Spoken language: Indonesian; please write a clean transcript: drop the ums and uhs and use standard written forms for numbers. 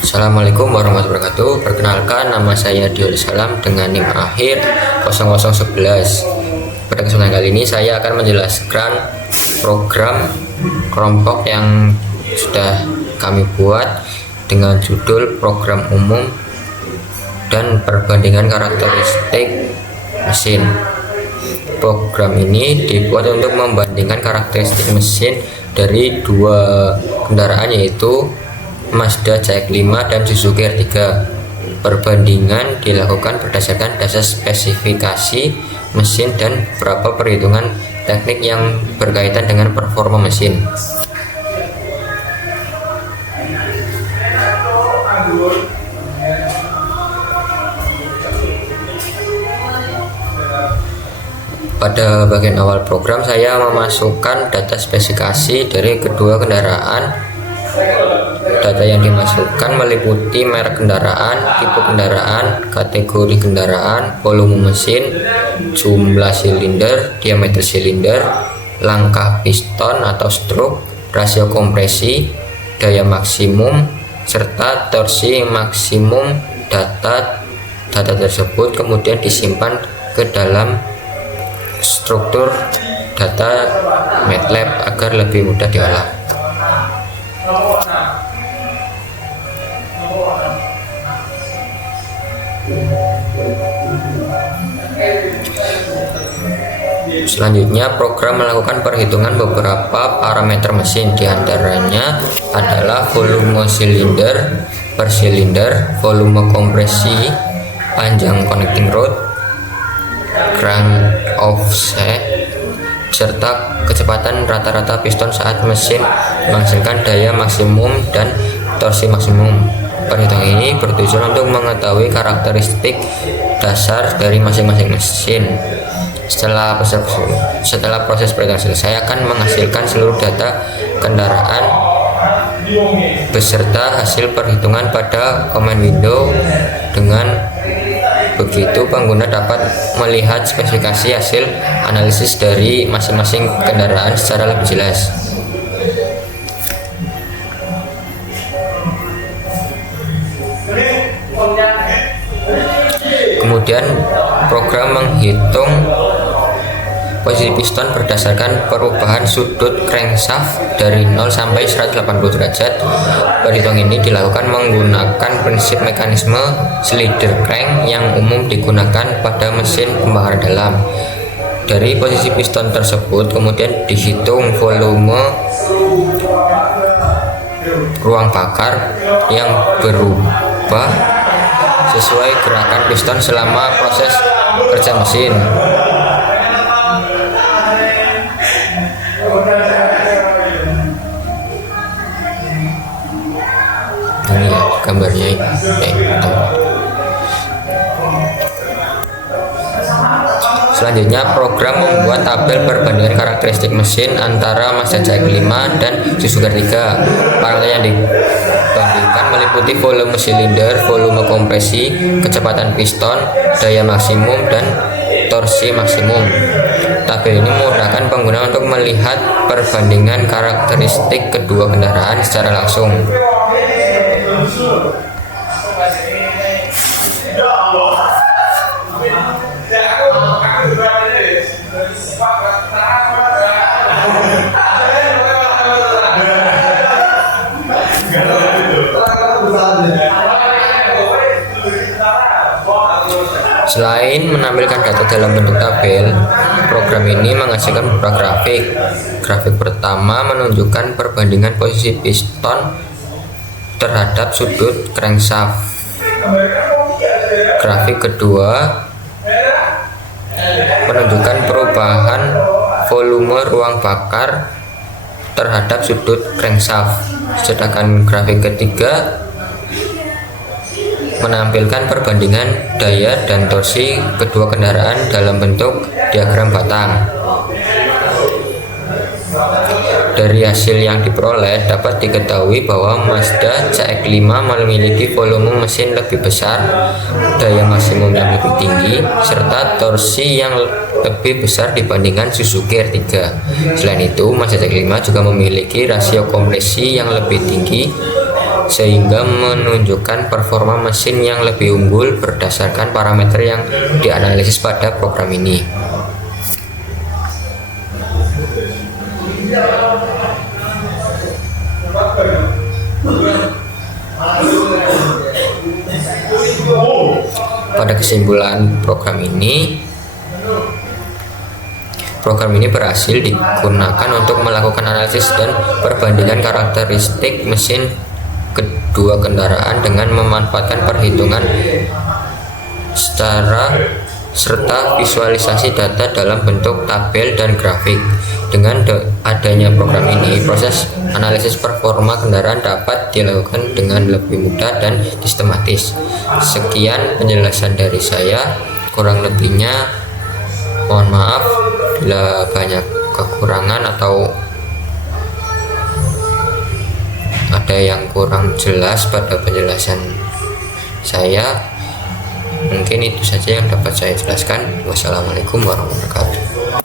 Assalamualaikum warahmatullahi wabarakatuh. Perkenalkan, nama saya Dior Salam dengan NIM akhir 0011. Pada kesempatan kali ini saya akan menjelaskan program kelompok yang sudah kami buat dengan judul program umum dan perbandingan karakteristik mesin. Program ini dibuat untuk membandingkan karakteristik mesin dari dua kendaraan, yaitu Mazda CX-5 dan Suzuki R3. Perbandingan dilakukan berdasarkan dasar spesifikasi mesin dan beberapa perhitungan teknik yang berkaitan dengan performa mesin. Pada bagian awal program, saya memasukkan data spesifikasi dari kedua kendaraan. Data yang dimasukkan meliputi merek kendaraan, tipe kendaraan, kategori kendaraan, volume mesin, jumlah silinder, diameter silinder, langkah piston atau stroke, rasio kompresi, daya maksimum, serta torsi maksimum. Data tersebut kemudian disimpan ke dalam struktur data MATLAB agar lebih mudah diolah. Selanjutnya, program melakukan perhitungan beberapa parameter mesin, diantaranya adalah volume silinder per silinder, volume kompresi, panjang connecting rod, crank offset, serta kecepatan rata-rata piston saat mesin menghasilkan daya maksimum dan torsi maksimum. Perhitungan ini bertujuan untuk mengetahui karakteristik dasar dari masing-masing mesin. Setelah proses perhitungan selesai, akan menghasilkan seluruh data kendaraan beserta hasil perhitungan pada command window. Dengan begitu, pengguna dapat melihat spesifikasi hasil analisis dari masing-masing kendaraan secara lebih jelas. Kemudian, program menghitung posisi piston berdasarkan perubahan sudut crankshaft dari 0 sampai 180 derajat. Perhitungan ini dilakukan menggunakan prinsip mekanisme slider crank yang umum digunakan pada mesin pembakaran dalam. Dari posisi piston tersebut kemudian dihitung volume ruang bakar yang berubah sesuai gerakan piston selama proses kerja mesin. Ini ya gambarnya. Selanjutnya, program membuat tabel perbandingan karakteristik mesin antara Mazda CX-5 dan Suzuki R3. Parameter yang dibandingkan meliputi volume silinder, volume kompresi, kecepatan piston, daya maksimum, dan torsi maksimum. Tabel ini memudahkan pengguna untuk melihat perbandingan karakteristik kedua kendaraan secara langsung. Selain menampilkan data dalam bentuk tabel, program ini menghasilkan beberapa grafik. Grafik pertama menunjukkan perbandingan posisi piston terhadap sudut crankshaft. Grafik kedua menunjukkan perubahan volume ruang bakar terhadap sudut crankshaft. Sedangkan grafik ketiga menampilkan perbandingan daya dan torsi kedua kendaraan dalam bentuk diagram batang. Dari hasil yang diperoleh dapat diketahui bahwa Mazda CX-5 memiliki volume mesin lebih besar, daya maksimum yang lebih tinggi, serta torsi yang lebih besar dibandingkan Suzuki R3. Selain itu, Mazda CX-5 juga memiliki rasio kompresi yang lebih tinggi, sehingga menunjukkan performa mesin yang lebih unggul berdasarkan parameter yang dianalisis pada program ini. Pada kesimpulan program ini berhasil digunakan untuk melakukan analisis dan perbandingan karakteristik mesin kedua kendaraan dengan memanfaatkan perhitungan serta visualisasi data dalam bentuk tabel dan grafik. Dengan adanya program ini, proses analisis performa kendaraan dapat dilakukan dengan lebih mudah dan sistematis. Sekian penjelasan dari saya, kurang lebihnya mohon maaf bila banyak kekurangan atau ada yang kurang jelas pada penjelasan saya. Mungkin itu saja yang dapat saya jelaskan. Wassalamualaikum warahmatullahi wabarakatuh.